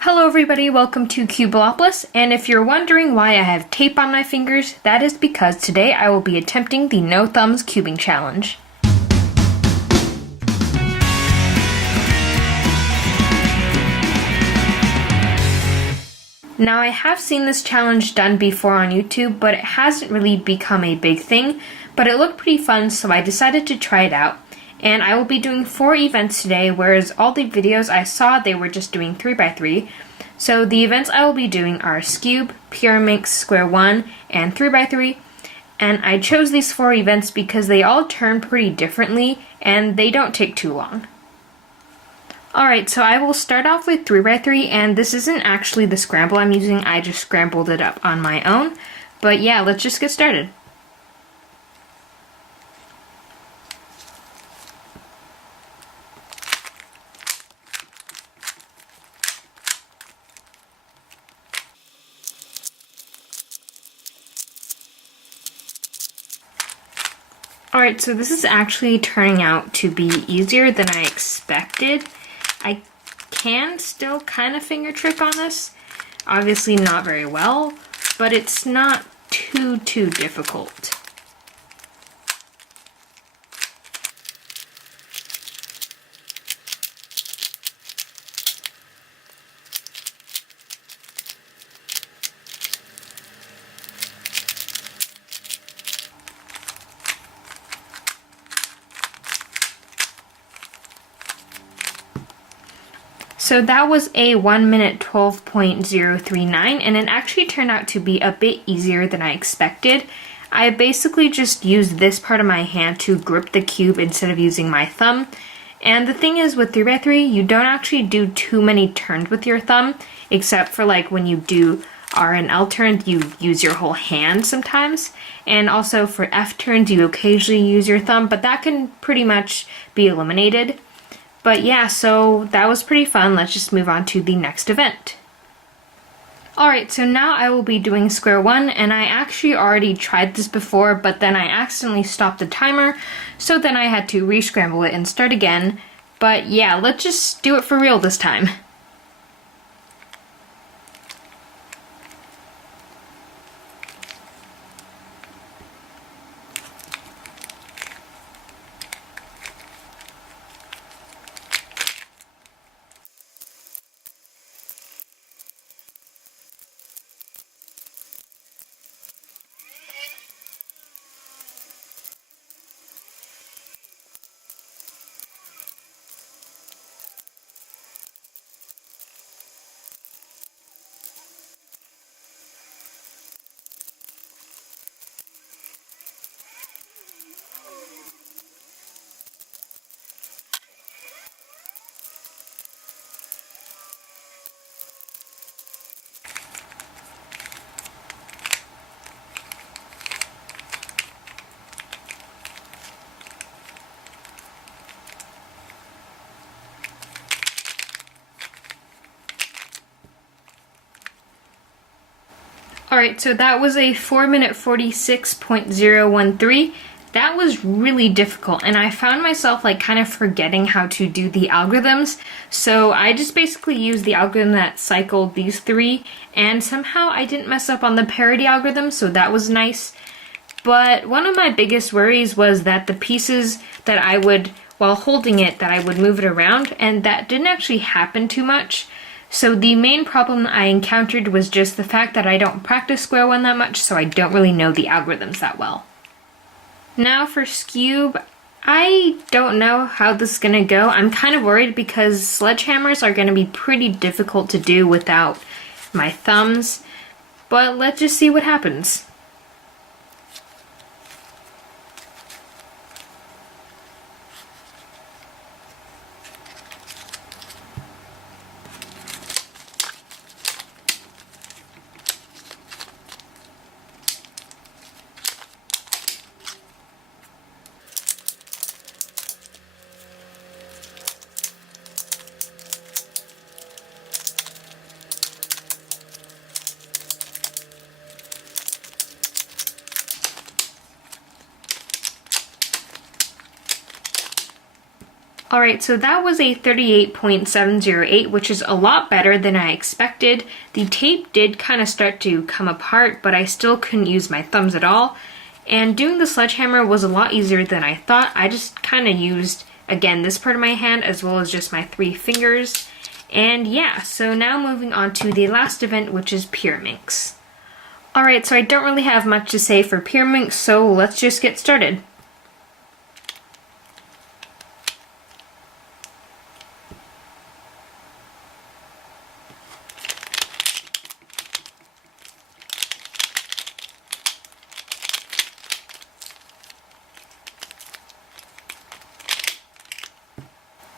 Hello everybody, welcome to Qiyi, and if you're wondering why I have tape on my fingers, that is because today I will be attempting the no thumbs cubing challenge. Now I have seen this challenge done before on YouTube, but it hasn't really become a big thing, but it looked pretty fun, so I decided to try it out. And I will be doing 4 events today, whereas all the videos I saw, they were just doing 3x3. So the events I will be doing are Skewb, Pyraminx, Square-1, and 3x3. And I chose these 4 events because they all turn pretty differently, and they don't take too long. Alright, so I will start off with 3x3, and this isn't actually the scramble I'm using, I just scrambled it up on my own. But yeah, let's just get started. Alright, so this is actually turning out to be easier than I expected. I can still kind of finger trick on this. Obviously not very well, but it's not too difficult. So that was a 1 minute 12.039, and it actually turned out to be a bit easier than I expected. I basically just used this part of my hand to grip the cube instead of using my thumb. And the thing is, with 3x3, you don't actually do too many turns with your thumb, except for like when you do R and L turns, you use your whole hand sometimes. And also for F turns, you occasionally use your thumb, but that can pretty much be eliminated. But yeah, so that was pretty fun. Let's just move on to the next event. Alright, so now I will be doing Square-1, and I actually already tried this before, but then I accidentally stopped the timer, so then I had to re-scramble it and start again. But yeah, let's just do it for real this time. Alright, so that was a 4 minute 46.013. That was really difficult, and I found myself like kind of forgetting how to do the algorithms. So I just basically used the algorithm that cycled these 3, and somehow I didn't mess up on the parity algorithm, so that was nice. But one of my biggest worries was that the pieces that I would, while holding it, that I would move it around, and that didn't actually happen too much. So the main problem I encountered was just the fact that I don't practice Square-1 that much, so I don't really know the algorithms that well. Now for Skewb, I don't know how this is gonna go. I'm kind of worried because sledgehammers are gonna be pretty difficult to do without my thumbs, but let's just see what happens. Alright, so that was a 38.708, which is a lot better than I expected. The tape did kind of start to come apart, but I still couldn't use my thumbs at all. And doing the sledgehammer was a lot easier than I thought. I just kind of used, again, this part of my hand as well as just my 3 fingers. And yeah, so now moving on to the last event, which is Pyraminx. Alright, so I don't really have much to say for Pyraminx, so let's just get started.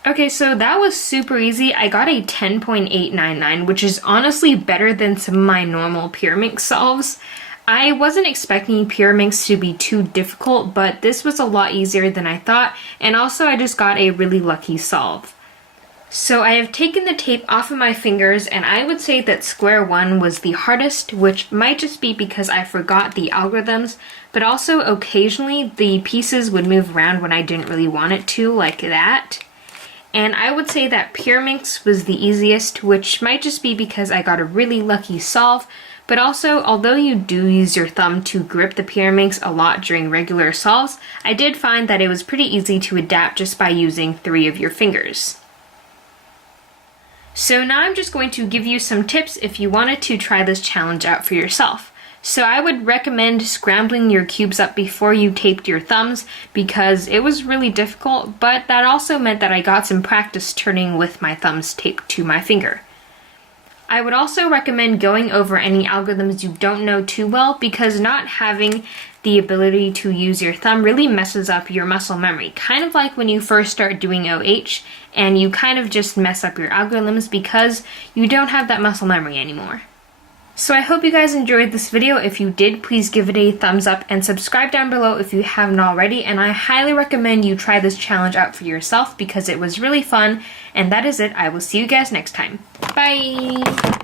Okay, so that was super easy. I got a 10.899, which is honestly better than some of my normal Pyraminx solves. I wasn't expecting Pyraminx to be too difficult, but this was a lot easier than I thought, and also I just got a really lucky solve. So I have taken the tape off of my fingers, and I would say that square 1 was the hardest, which might just be because I forgot the algorithms, but also occasionally the pieces would move around when I didn't really want it to, like that. And I would say that Pyraminx was the easiest, which might just be because I got a really lucky solve, but also, although you do use your thumb to grip the Pyraminx a lot during regular solves, I did find that it was pretty easy to adapt just by using 3 of your fingers. So now I'm just going to give you some tips if you wanted to try this challenge out for yourself. So I would recommend scrambling your cubes up before you taped your thumbs because it was really difficult, but that also meant that I got some practice turning with my thumbs taped to my finger. I would also recommend going over any algorithms you don't know too well because not having the ability to use your thumb really messes up your muscle memory, kind of like when you first start doing OH and you kind of just mess up your algorithms because you don't have that muscle memory anymore. So I hope you guys enjoyed this video. If you did, please give it a thumbs up and subscribe down below if you haven't already. And I highly recommend you try this challenge out for yourself because it was really fun. And that is it. I will see you guys next time. Bye!